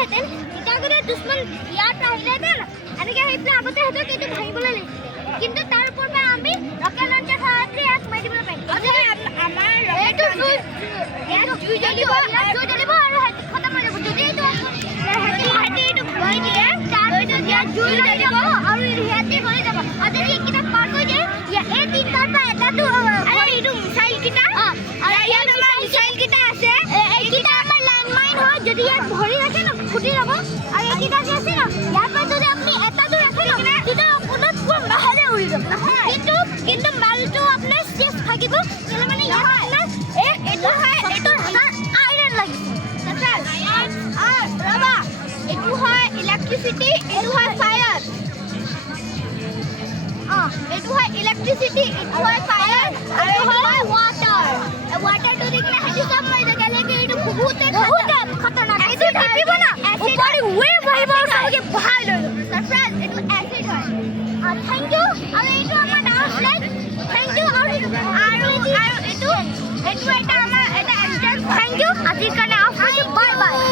হেতেন তেতিয়া গতে দুশ্মন ইয়াত আহিলেহেঁতেন এনেকৈ আহি পেলাই আগতে সিহঁতক এইটো ভাঙিবলৈ লাগিছিলে কিন্তু তাৰ ওপৰত আমি ৰকেট লঞ্চাৰ সহায়তে ইয়াক মাৰি দিবলৈ পাৰিম আমাৰ এইটো জুই জ্বলিব আৰু খতম হৈ যাব যদি এইটো সিহঁতে এইটো ভৰাই দিয়ে তাৰপিছত ইয়াত জুই লাগি যাব আৰু সিহঁতে গলি যাব আৰু যদি এইকেইটা পাৰ কৰি দিয়ে এই তিনিটাৰ পৰা এটাটো এইটো মিছাইলকেইটা আৰু ইয়াত আমাৰ মিছাইলকেইটা আছে এইকেইটা আমাৰ লেণ্ডমাইন হয় যদি ইয়াত ভৰি ৰাখে ন ফুটি যাব আৰু এইকেইটা যে আছে ন ইয়াৰ পৰা যদি আপুনি এটাটো ৰাখে ন তেতিয়া আপোনাৰ পুৰা বাহিৰে উৰি যাব কিন্তু মালটো আপোনাৰ ছেফ থাকিব কেলে মানে ইয়াত আপোনাৰ এইটো আইৰণ লাগিছে ৰবা এইটো হয় ইলেক্ট্ৰিচিটি এইটো হয় ফায়াৰ এইটো হয় ইলেক্ট্ৰিচিটি এইটো হয় ফায়াৰ আৰু এইটো হয় ৱাটাৰটো দেখিলে সেইটো চব মৰি যায় কেলেকি এইটো বহুত খতৰনাক এইটো টিপিব না ওপৰে ৱেভ আহিব আৰু সবকে বহাই লৈ যাব ফ্ৰেন্ড এইটো এচিড হয় থেংক ইউ আৰু এইটো আমাৰ ডাঙৰ ফ্লেগ থেংক ইউ আৰু এইটো এটা আমাৰ এটা এক্সিডেন্ট থেংক ইউ আজিৰ কাৰণে অফ বাই বাই